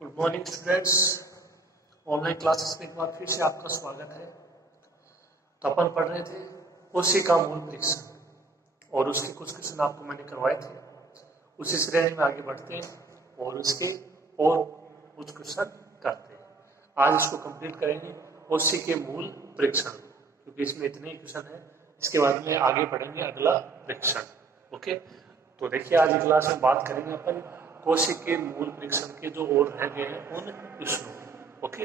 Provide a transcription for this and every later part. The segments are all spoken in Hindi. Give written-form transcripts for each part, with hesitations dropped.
Good morning students. Online classes में एक बार फिर से आपका स्वागत है। तो अपन पढ़ रहे थे कोशिका मूल परीक्षण और उसके कुछ क्वेश्चन आपको मैंने करवाए थे। उसी श्रेणी में आगे बढ़ते हैं और उसके और कुछ क्वेश्चन करते हैं। आज इसको कंप्लीट करेंगे कोशिका के मूल परीक्षण, क्योंकि इसमें इतने ही क्वेश्चन है। इसके बाद में आगे बढ़ेंगे अगला परीक्षण। ओके, तो देखिए आज की क्लास में बात करेंगे अपन कोशिका के मूल परीक्षण के जो और रह गए हैं उन प्रश्नों। ओके,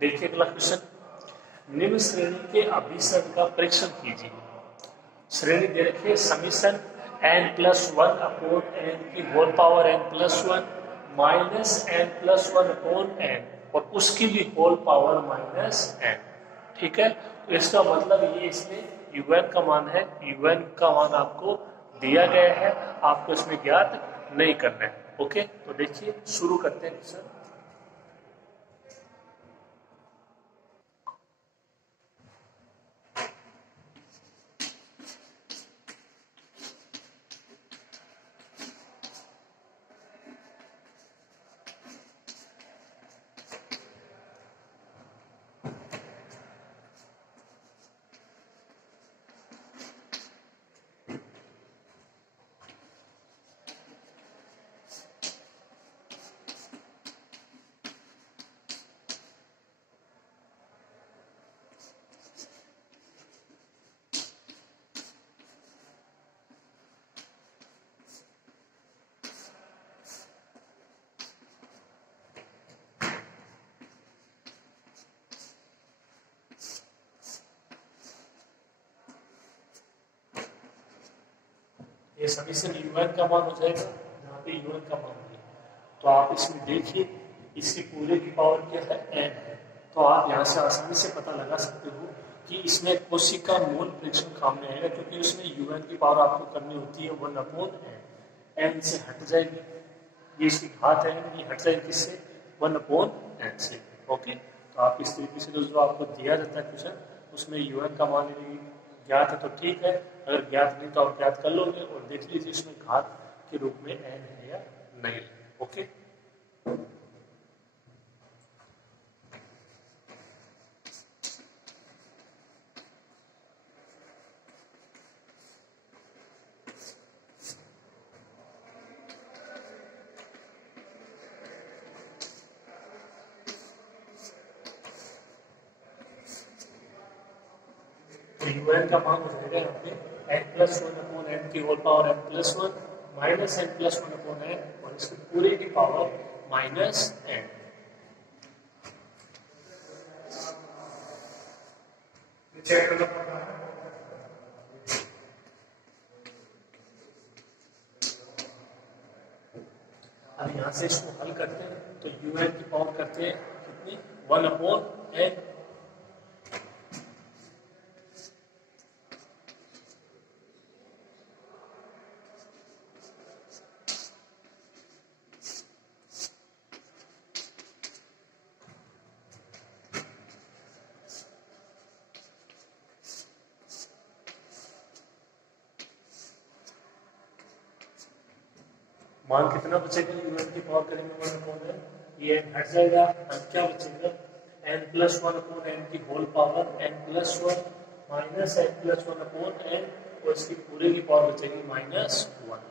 देखिए अगला क्वेश्चन, निम्न श्रेणी के अभिसरण का परीक्षण कीजिए। श्रेणी दे रखी है समीशन n+1 अपॉन n की whole power n+1 minus n+1 upon n और उसकी भी होल पावर -n। ठीक है, तो इसका मतलब ये इसमें un का मान है। un का मान आपको दिया गया है, आपको इसमें ज्ञात नहीं करना है। ओके, तो देखिए शुरू करते हैं क्वेश्चन। ये समीशन un का मान हो जाएगा, यहाँ पे un का मान है। तो आप इसमें देखिए इसकी पूरे की पावर क्या है, n है। तो आप यहाँ से आसानी से पता लगा सकते हो कि इसमें कोशिका मूल परीक्षण काम में आएगा, क्योंकि उसमें un की पावर आपको करनी होती है 1/n। n से हट जाएगी, ये इसकी घात है, ये हट जाएगी किससे, 1/n से। ओके, तो आप इस तरीके से जो आपको दिया जाता है क्वेश्चन, उसमें un का मान ज्ञात है तो ठीक है, अगर ज्ञात नहीं तो आप ज्ञात कर लोगे और देख लीजिए इसमें घात के रूप में n है या नहीं। ओके, तो un का मान हो जाएगा यहाँ पे n+1 अपॉन n की whole power n+1 minus n+1 upon n और इसकी पूरे की पावर -n। चेक करना पड़ता है। अब यहाँ से इसको हल करते हैं तो un की पावर करते हैं कितनी, 1/n। मान कितना बचेगा, un की पावर करेंगे 1/n, ये हट जाएगा, क्या बचेगा, n+1 अपॉन n की whole power n+1 minus n+1 upon n और इसकी पूरे की पावर बचेगी -1।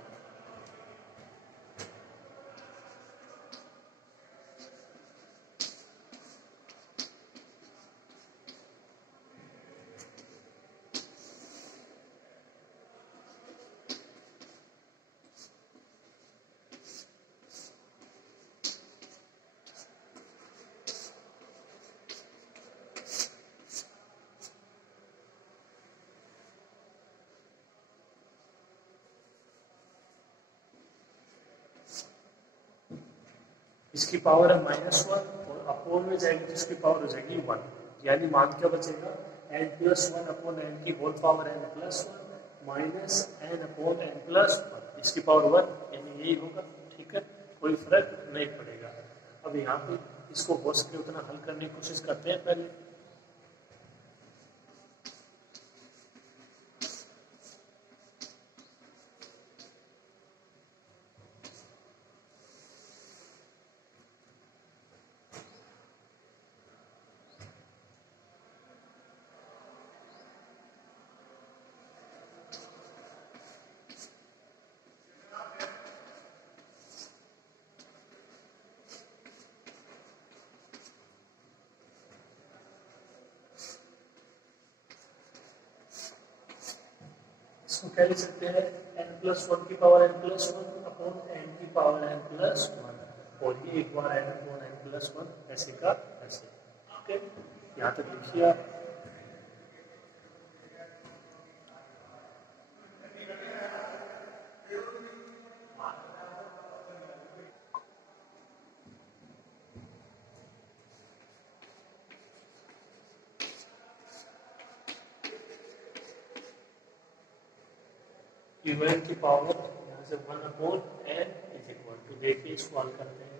इसकी पावर है -1 और अपोन में जाएगी तो इसकी पावर हो जाएगी 1, यानी मान क्या बचेगा, n+1 अपॉन n की whole power n+1 minus n upon n+1, इसकी पावर 1, यानी यही होगा। ठीक है, कोई फर्क नहीं पड़ेगा। अब यहाँ पे इसको हो सके उतना हल करने की कोशिश करते हैं पहले। क्या लिख सकते हैं, n+1 की पावर n+1 अपॉन n की पावर n+1, और ये एक बार n अपॉन n+1 ऐसे का ऐसे। ओके, यहाँ तक लिखिए आप। un की पावर यहाँ से 1 upon n is equal to, देखिए इसको हल करते हैं।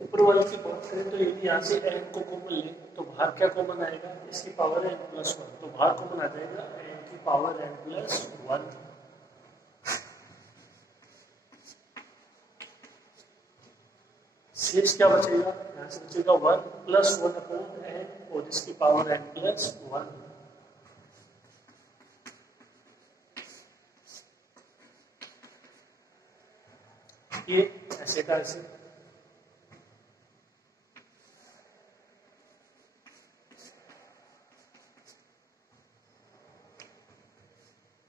ऊपर वाले की बात करें तो यदि यहाँ से n को कॉमन ले तो बाहर क्या कॉमन आएगा, इसकी पावर n+1, तो बाहर कॉमन आ जाएगा n की पावर n+1। शेष क्या बचेगा, यहाँ से बचेगा 1+1 अपॉन n और इसकी पावर n+1। ये ऐसे का ऐसे।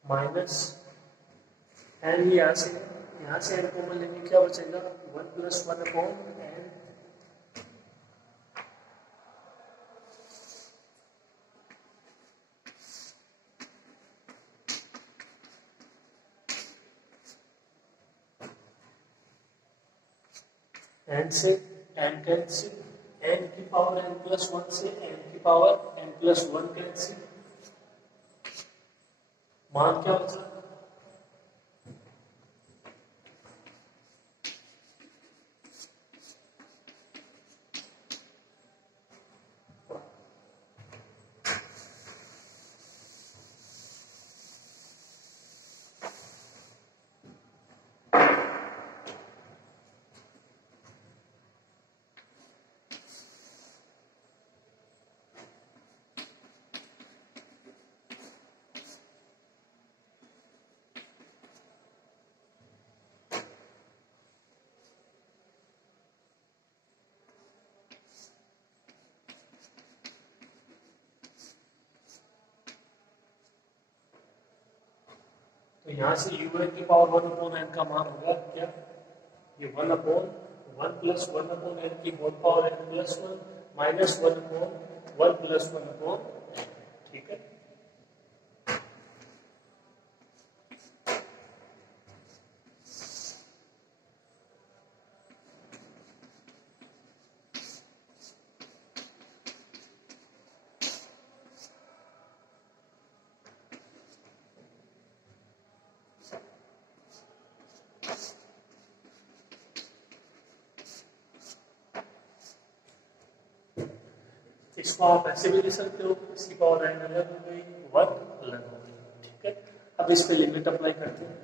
माइनस एन, यहाँ से एन कॉमन लेंगे, क्या बचेगा 1+1 अपॉन एन। एन से एन कैंसिल, एन की पावर n+1 से एन की पावर n+1 कैंसिल, मान क्या बचा, तो यहाँ से un की पावर 1 अपॉन n का मान होगा क्या, ये 1 अपॉन 1+1 अपॉन n की whole power n+1 minus 1 upon 1+1 upon n, ठीक है। इसको आप ऐसे भी लिख सकते हो, इसकी पावर n अलग हो गई, 1 अलग हो गई, ठीक है। अब इस पे लिमिट अप्लाई करते हैं।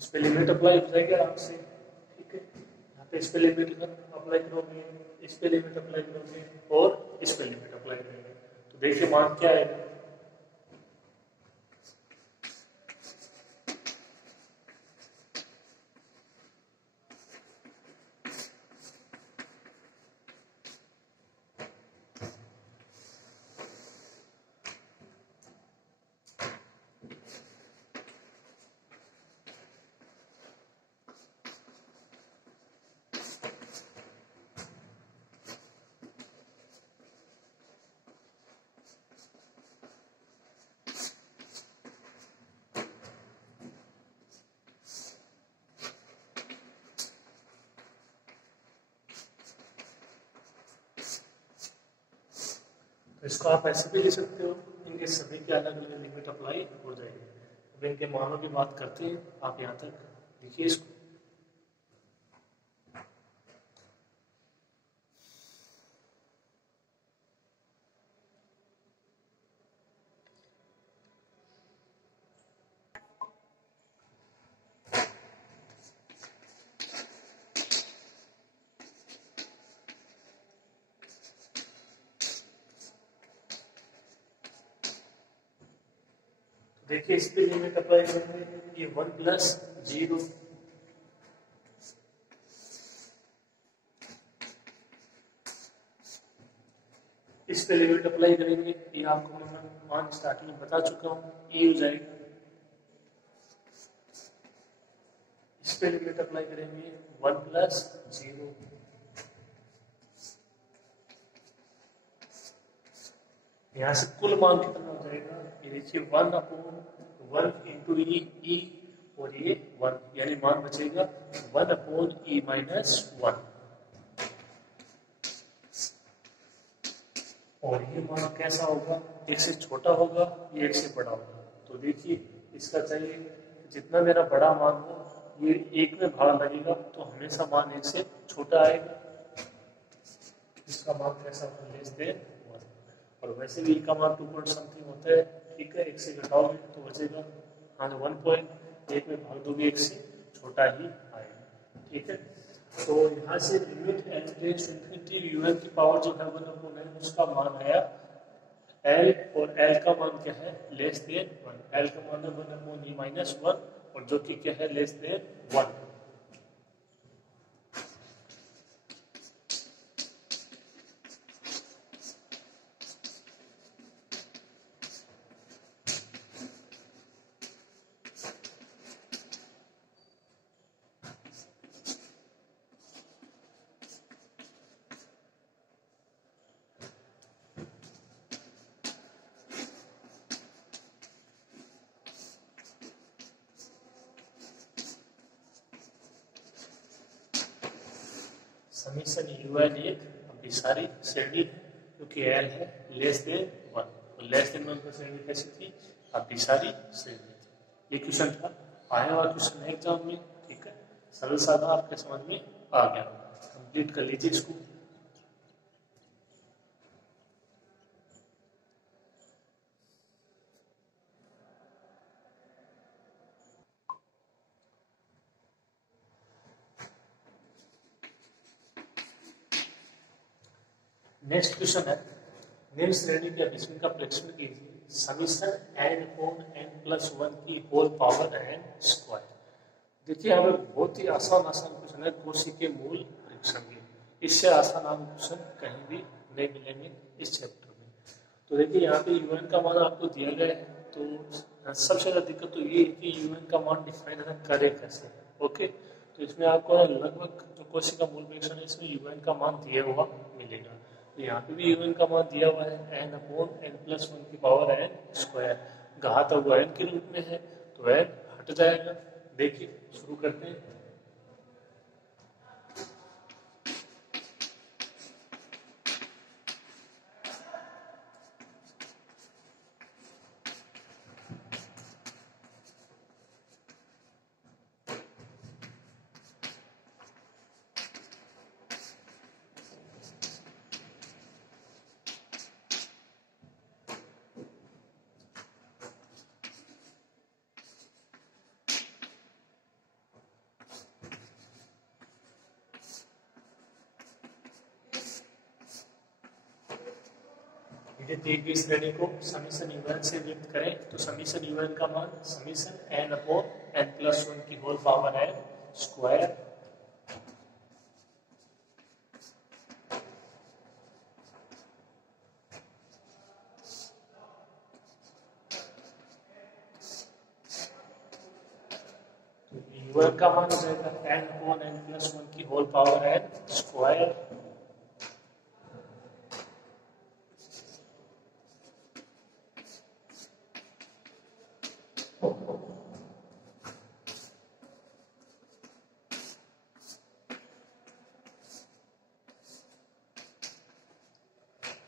इस पे लिमिट अप्लाई हो जाएगी आराम से, ठीक है। यहाँ पे इस पे लिमिट अप्लाई करोगे, इस पे लिमिट अप्लाई करोगे और इस पे लिमिट अप्लाई करोगे, तो देखिए मान क्या आएगा, तो इसको आप ऐसे भी ले सकते हो, इनके सभी के अलग अलग लिमिट अप्लाई हो जाएगी। अब इनके मानों की बात करते हैं, आप यहाँ तक देखिए इसको। देखिए इस पे लिमिट अप्लाई करेंगे, ये 1 प्लस 0, इस पे लिमिट अप्लाई करेंगे, ये आपको मैं मान स्टार्टिंग में बता चुका हूँ, ये हो जाएगा। इस पे लिमिट अप्लाई करेंगे 1 प्लस 0, यहाँ से कुल मान कितना हो जाएगा, ये देखिए 1/1 इंटू ई, और ये 1, यानी मान बचेगा 1/e-1, और ये मान कैसा होगा, एक से छोटा होगा, ये एक से बड़ा होगा। तो देखिए इसका चाहिए जितना मेरा बड़ा मान हो ये एक में भाग लगेगा, तो हमेशा मान एक से छोटा आएगा, इसका मान कैसा होगा, लेस देन 1। और वैसे भी का मान 2 पॉइंट समथिंग होता है, ठीक है, एक से घटाओगे तो बचेगा, हाँ 1 पॉइंट, एक में भाग दोगे एक से छोटा ही आएगा, ठीक है। तो यहाँ से limit h tends to infinity u n की पावर जो है 1/n, उसका मान आया एल, और एल का मान क्या है, लेस देन 1, एल का मान है 1/e-1, और जो कि क्या है, लेस देन 1। समीशन यूएन एक, अपनी सारी श्रेणी क्योंकि एल है लेस देन 1, तो लेस देन 1 पर श्रेणी कैसी थी, अपनी सारी श्रेणी थी। ये क्वेश्चन था, आया हुआ क्वेश्चन है एग्जाम में, ठीक है, सरल साधा आपके समझ में आ गया, कंप्लीट कर लीजिए इसको। नेक्स्ट क्वेश्चन है, निम्न श्रेणी के अभिसरण का परीक्षण कीजिए, समीशन n अपॉन n+1 की होल पावर n स्क्वायर। देखिए यहाँ पे बहुत ही आसान क्वेश्चन है, कोशी के मूल परीक्षण के, इससे आसान आपको क्वेश्चन कहीं भी नहीं मिलेंगे इस चैप्टर में। तो देखिए यहाँ पे यूएन का मान आपको दिया गया है, तो सबसे ज्यादा दिक्कत तो ये है कि यूएन का मान डिफाइन करे कैसे, ओके। तो इसमें आपको लगभग जो कोशी का मूल परीक्षण है इसमें यूएन का मान दिया हुआ मिलेगा। तो यहाँ पे भी यूएन का मान दिया हुआ है n अपॉन n+1 की पावर n स्क्वायर, घातांक n के रूप में है, तो n हट जाएगा। देखिए शुरू करते हैं। दी गई श्रेणी को समीशन यूएन से व्यक्त करें, तो समीशन यूएन का मान समीशन n अपॉन n+1 की whole power n square u n का मान हो जाएगा n अपॉन n+1 की whole power n square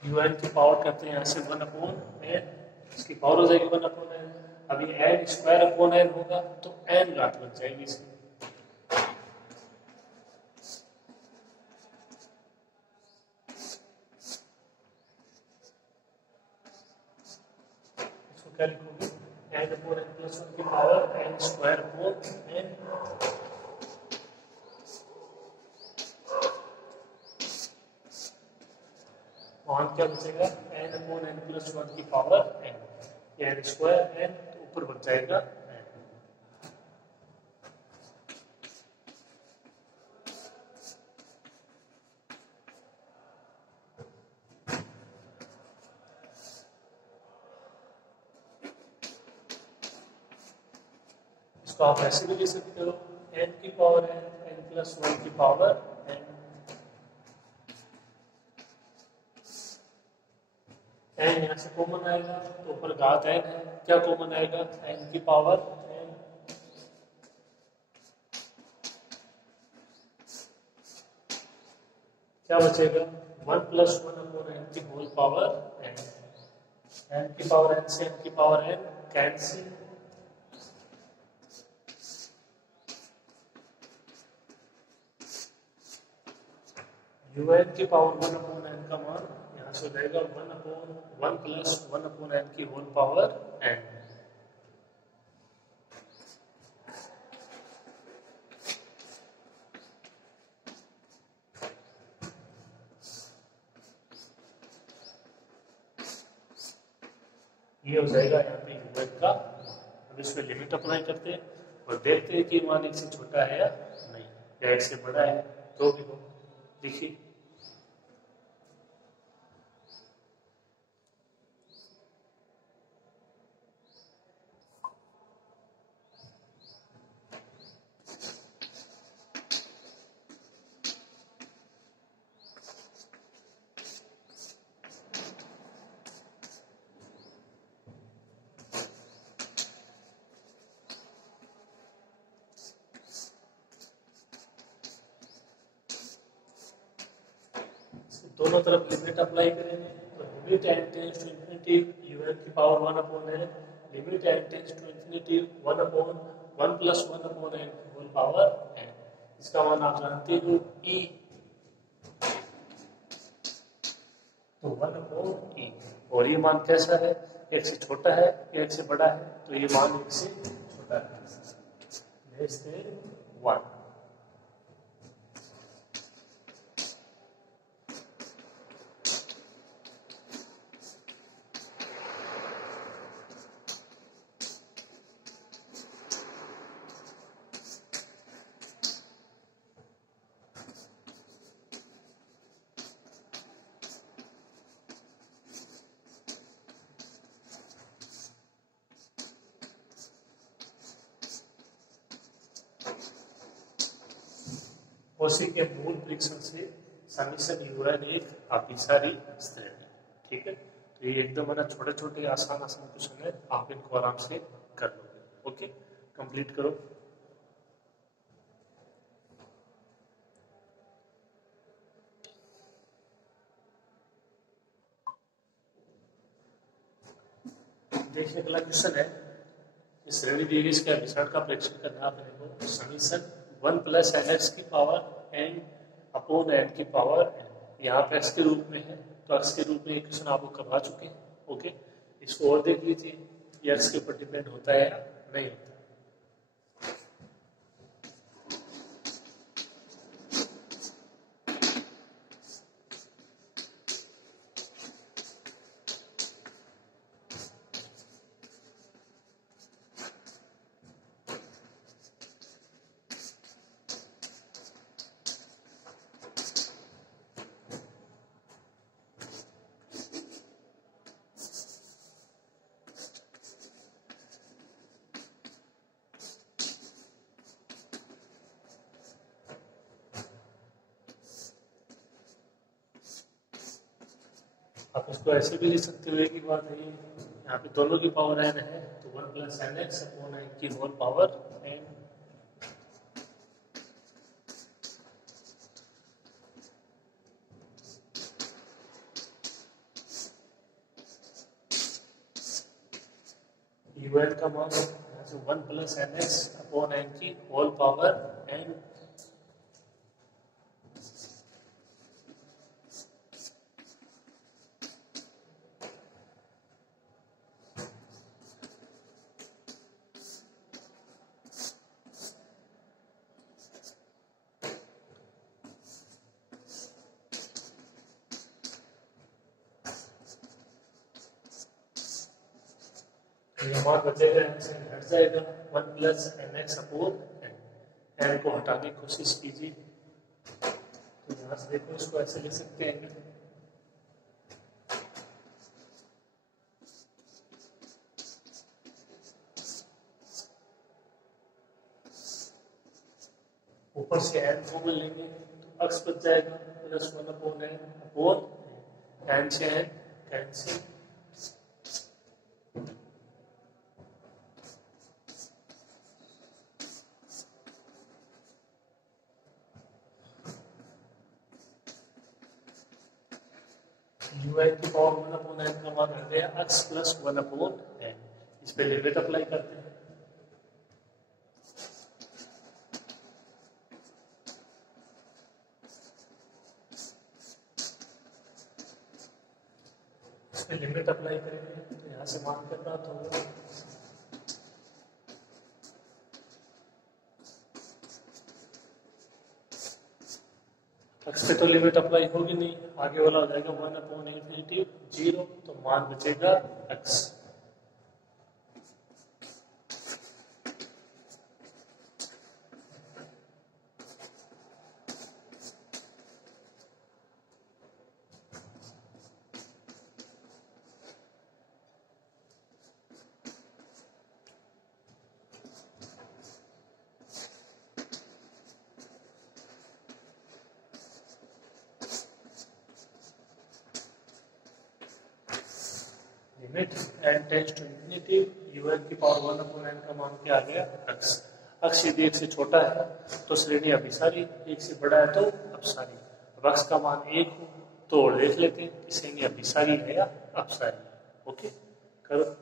u n की पावर करते हैं यहाँ से 1/n, इसकी पावर हो जाएगी 1/n। अभी n स्क्वायर अपॉन n होगा तो n घात बन जाएगी इसकी, इसको क्या लिखोगे, n अपॉन n+1 की power n square upon n, मान क्या बचेगा n अपॉन n+1 की power n, n square n, तो ऊपर बन जाएगा n। इसको आप ऐसे भी लिख सकते हो n की पावर n, n प्लस 1 की पावर n, n यहाँ से कॉमन आएगा तो ऊपर घात n है, क्या कॉमन आएगा, n की पावर n, क्या बचेगा 1 प्लस 1 अपॉन n की होल पावर n, n की पावर n से n की पावर n कैंसिल, un की पावर 1 अपॉन n का मान यहाँ से हो जाएगा 1 प्लस 1 अपॉन n की होल पावर n। ये हो जाएगा यहाँ पे un का। अब इसमें लिमिट अप्लाई करते हैं और देखते हैं कि मान एक से छोटा है या नहीं, या एक से बड़ा है, तो भी हो। देखिए दोनों तरफ लिमिट अप्लाई करेंगे तो limit n tends to infinity un की power 1 upon n, limit n tends to infinity 1 upon 1 plus 1 upon n whole power n। इसका मान आप जानते हो e, तो 1 अपॉन e, और ये मान कैसा है, एक से छोटा है या एक से बड़ा है, तो ये मान एक से छोटा है, लेस देन 1। उसी के मूल परीक्षण से समीशन un एक अभिसारी स्थिर है। ठीक है, तो ये एकदम है ना छोटे छोटे आसान क्वेश्चन है, आप इनको आराम से कर लोगे। ओके, कंप्लीट करो। देखिए अगला क्वेश्चन है, श्रेणी दी गई इसके अभिसरण का परीक्षण करना अपने को। समीशन 1 प्लस एन की पावर n अपॉन n की पावर n, यहाँ पे x के रूप में है, तो x के रूप में एक क्वेश्चन आपको करवा चुके हैं। ओके, इसको और देख लीजिए, ये x के ऊपर डिपेंड होता है या नहीं होता। आप इसको ऐसे भी लिख सकते हो कि बात है, यहाँ पे दोनों की पावर n है, तो 1 plus n x upon n की होल पावर n। un का मान यहाँ से 1 plus n x upon n की होल पावर n। यहाँ बचेगा एन से एन हट जाएगा, 1 plus n x upon n, n को हटाने की कोशिश कीजिए। तो यहाँ से देखो इसको ऐसे लिख सकते हैं, ऊपर से एन कॉमन लेंगे तो अक्स बच जाएगा plus 1 upon n upon n से एन कैंसिल, ui की पावर 1 अपॉन एन का मान आ गया x प्लस 1 अपॉन एन। इस पे लिमिट अप्लाई करते हैं, इस पे लिमिट अप्लाई करेंगे तो यहाँ से मान क्या प्राप्त होगा, x पे तो लिमिट अप्लाई होगी नहीं, आगे वाला हो जाएगा 1 अपॉन इंफिनिटी 0, तो मान बचेगा x। Limit n tends to infinity un की पावर 1 अपॉन n का मान क्या आ गया x। x यदि 1 से छोटा है तो श्रेणी अभिसारी, 1 से बड़ा है तो अपसारी। अब x का मान 1 हो तो देख लेते हैं कि श्रेणी अभिसारी है या अपसारी। ओके करो।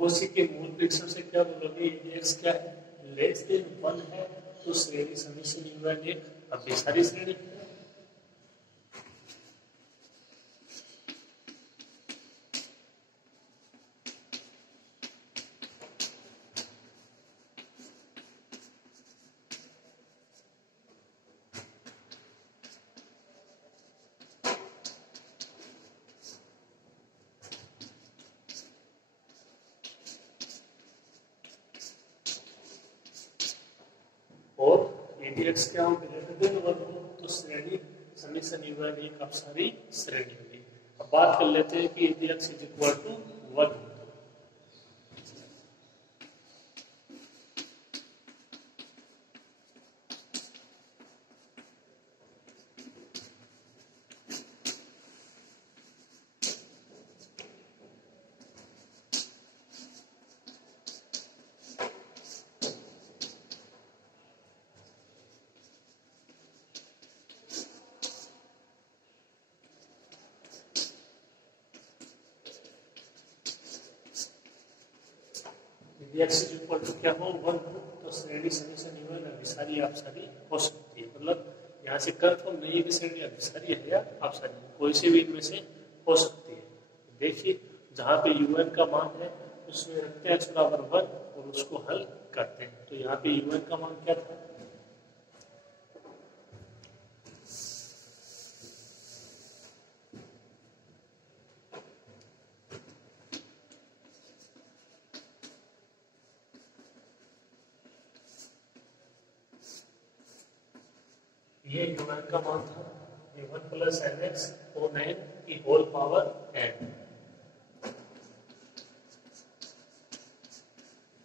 कोशी के मूल परीक्षण से क्या बोलोगे, x क्या है, लेस देन 1 है तो श्रेणी समीशन un एक अभिसारी श्रेणी है। और यदि x क्या हो ग्रेटर देन 1 हो तो श्रेणी समीशन un एक अपसारी श्रेणी होगी। अब बात कर लेते हैं कि यदि x इज इक्वल टू 1 हो, यदि x इज इक्वल टू क्या हो 1 हो तो श्रेणी समीशन un अभिसारी अपसारी हो सकती है। मतलब यहाँ से कंफर्म नहीं है कि श्रेणी अभिसारी है या अपसारी, कोई से भी इनमें से हो सकती है। देखिए जहाँ पे un का मान है उसमें रखते हैं x बराबर 1 और उसको हल करते हैं। तो यहाँ पे un का मान क्या था, ये un का मान था un प्लस एन एक्स और n की whole power n।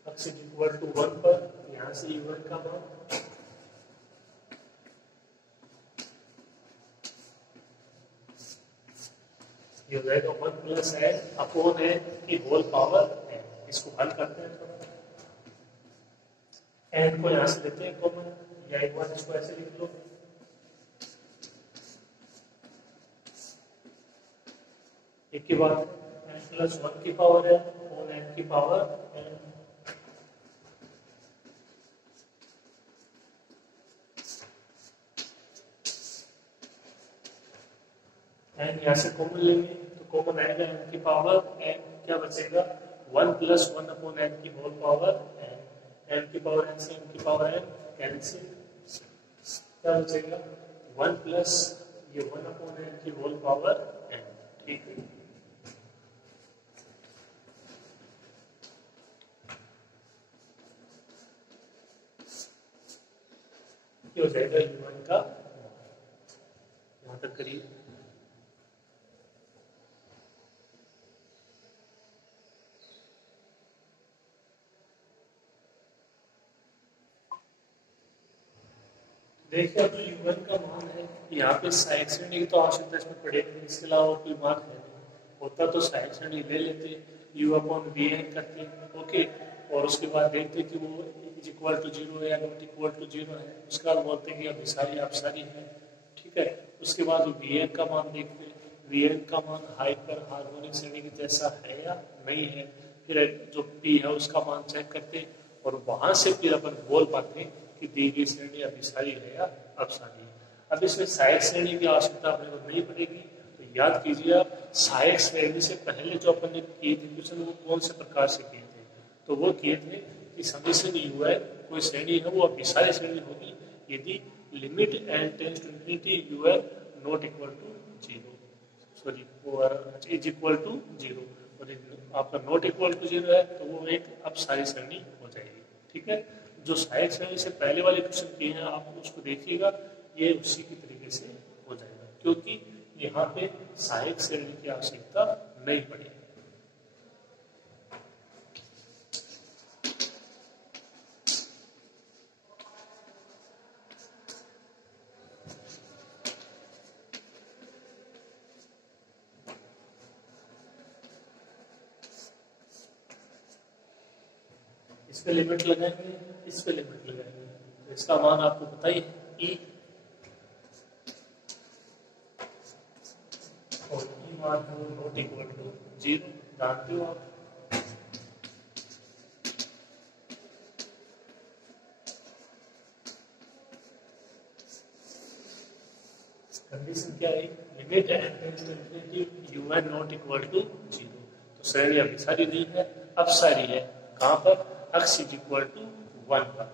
x is equal to 1 पर यहाँ से un का मान ये हो जाएगा 1 प्लस एन अपॉन एन की होल पावर एन। इसको हल करते हैं थोड़ा। एन को यहां से लेते हैं कॉमन, या एक बार इसको ऐसे लिख लो, एक की बात एन प्लस 1 की पावर है अपॉन एन की पावर एन। एन यहाँ से कॉमन लेंगे तो कॉमन आएगा एन की पावर एन, क्या बचेगा 1 प्लस 1 अपॉन एन की होल पावर एन। एन की पावर एन से एन की पावर एन कैंसिल, क्या बचेगा 1 प्लस ये 1 अपॉन एन की होल पावर एन। ठीक है, ये हो जाएगा u1 का, यहां तक करिए। देखिए अब u1 का मान है, यहाँ पे सहायक श्रेणी की तो आवश्यकता इसमें पड़ेगी, इसके अलावा कोई मान है नहीं। होता तो सहायक श्रेणी ले लेते, u अपॉन बी एन करते, ओके, और उसके बाद देखते कि वो इज इक्वल टू 0 है या नॉट इक्वल टू 0 है। उसके बाद बोलते हैं कि अभिसारी अपसारी है। ठीक है, उसके बाद वी एन का मान देखते, वी एन का मान हाइपर हार्मोनिक श्रेणी की जैसा है या नहीं है। फिर जो पी है उसका मान चेक करते, और वहां से फिर अपन बोल पाते हैं कि दी गई श्रेणी अभिसारी है या अपसारी है। अब इसमें सहायक श्रेणी की आवश्यकता अपने को नहीं पड़ेगी, तो याद कीजिए आप सहायक श्रेणी से पहले जो अपन ने किए थे क्वेश्चन, वो कौन से प्रकार से किए थे? तो वो किए थे कि समीशन यू है, कोई श्रेणी है वो अभिसारी श्रेणी होगी यदि limit n tends to infinity u है not equal to 0, sorry is equal to 0, और आपका नॉट इक्वल टू 0 है तो वो एक अपसारी श्रेणी हो जाएगी। ठीक है, जो सहायक श्रेणी से पहले वाले क्वेश्चन किए हैं आप उसको देखिएगा, ये उसी की तरीके से हो जाएगा, क्योंकि यहाँ पे सहायक श्रेणी की आवश्यकता नहीं पड़ेगी। इस पे लिमिट लगाएंगे, इस पे लिमिट लगाएंगे, तो इसका मान आपको पता ही है ई, और ई मान है वो नॉट इक्वल टू 0, जानते हो आप। कंडीशन क्या है? Limit n tends to infinity u n not equal to 0, तो श्रेणी अभिसारी नहीं है, अपसारी है। कहां पर? x इज इक्वल टू 1 पर।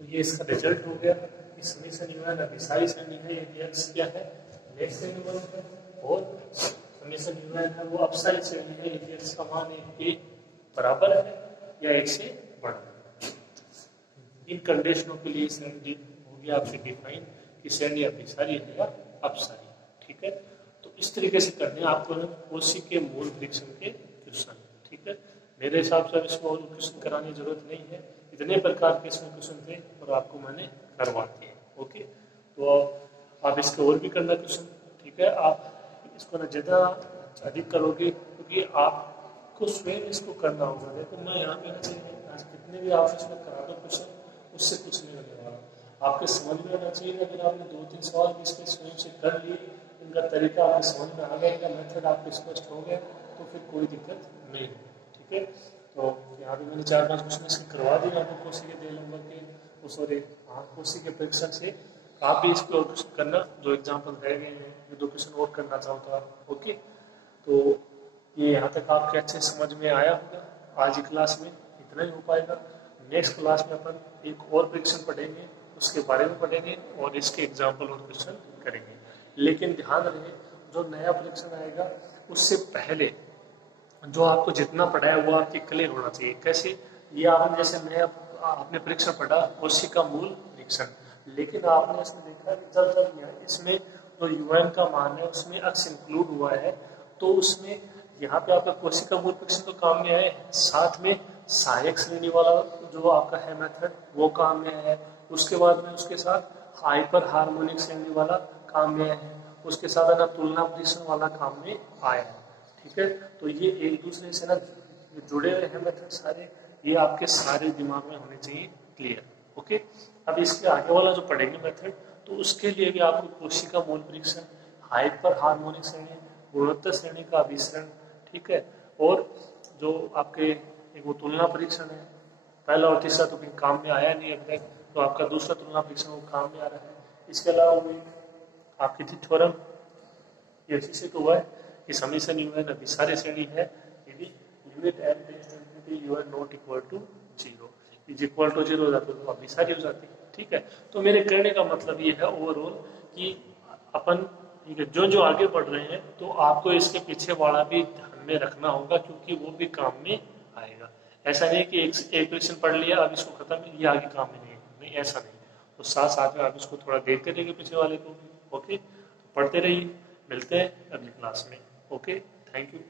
तो ये इसका रिजल्ट हो गया कि समीशन यू है अभिसारी श्रेणी है, ये x क्या है लेस देन 1 है, और समीशन यू है वो अपसारी श्रेणी है, ये x का मान 1 के बराबर है या 1 से बड़ा है। इन कंडीशनों के लिए श्रेणी हो गया आपसे डिफाइन कि श्रेणी अभिसारी है या अपसारी। ठीक है, तो इस तरीके से करने हैं आपको कोशी के मूल परीक्षण के क्वेश्चन। ठीक है, मेरे हिसाब से अब इसमें और क्वेश्चन कराने की जरूरत नहीं है, इतने प्रकार के इसमें क्वेश्चन थे और आपको मैंने करवा दिए। ओके, तो आप इसके और भी करना क्वेश्चन। ठीक है, आप इसको ना ज़्यादा अधिक करोगे क्योंकि आप आपको स्वयं इसको करना होगा। देखो मैं यहाँ पे आज कितने भी आप इसमें करा दो क्वेश्चन, उससे कुछ नहीं होने वाला। आपके समझ में आना चाहिए। अगर आपने 2-3 सवाल भी इसके स्वयं से कर लिए, इनका तरीका आपके समझ में आ गया, इनका मेथड आपको स्पष्ट हो गया, तो फिर कोई दिक्कत नहीं है। ठीक है, तो यहाँ पे मैंने 4-5 क्वेश्चन इसके करवा दिए आपको कोसी के 2 नंबर के, सॉरी कोसी के परीक्षण से। आप भी इसको और क्वेश्चन करना, जो एग्जाम्पल रह गए हैं, ये 2 क्वेश्चन और करना चाहो तो आप। ओके, तो ये यहाँ तक आपके अच्छे समझ में आया होगा। आज की क्लास में इतना ही हो पाएगा। नेक्स्ट क्लास में अपन एक और परीक्षण पढ़ेंगे, उसके बारे में पढ़ेंगे और इसके एग्जाम्पल और क्वेश्चन करेंगे। लेकिन ध्यान रहे, जो नया परीक्षण आएगा उससे पहले जो आपको जितना पढ़ा है वो आपके क्लियर होना चाहिए। कैसे? ये आपने जैसे नया आपने परीक्षण पढ़ा कोशी का मूल परीक्षण, लेकिन आपने इसमें देखा कि जब इसमें जो यूएन का मान है उसमें अक्स इंक्लूड हुआ है, तो उसमें यहाँ पे आपका कोशी का मूल परीक्षण तो काम में आए, साथ में सहायक श्रेणी वाला जो आपका है मेथड वो काम में आया है। उसके बाद में उसके साथ हाइपर हार्मोनिक श्रेणी वाला काम में आया है, उसके साथ ना तुलना परीक्षण वाला काम में आया है। ठीक है, तो ये एक दूसरे से ना जुड़े हुए हैं मेथड सारे, ये आपके सारे दिमाग में होने चाहिए क्लियर। ओके, अब इसके आगे वाला जो पढ़ेंगे मेथड, तो उसके लिए भी आपको कोशी का मूल परीक्षण, हाइपर हार्मोनिक श्रेणी, गुणोत्तर श्रेणी का अभिसरण, ठीक है, और जो आपके एक वो तुलना परीक्षण है, पहला और तीसरा तो कहीं काम में आया नहीं अभी तक, तो आपका दूसरा तुलना परीक्षण वो काम में आ रहा है। इसके अलावा वो आपकी थी थ्योरम, ये अच्छी से तो हुआ है कि समीशन यूएन अभिसारी श्रेणी है यदि limit m tends to infinity u n not equal to 0, is equal to 0 हो जाता है तो अभिसारी हो जाती है। ठीक है, तो मेरे कहने का मतलब ये है ओवरऑल कि अपन जो जो आगे बढ़ रहे हैं तो आपको इसके पीछे वाला भी ध्यान में रखना होगा, क्योंकि वो भी काम में आएगा। ऐसा नहीं कि एक क्वेश्चन पढ़ लिया अब इसको खत्म, ये आगे काम में नहीं, ऐसा नहीं। तो साथ साथ में आप इसको थोड़ा देखते रहिए पीछे वाले को। ओके, तो पढ़ते रहिए, मिलते हैं अगली क्लास में। Okay, thank you.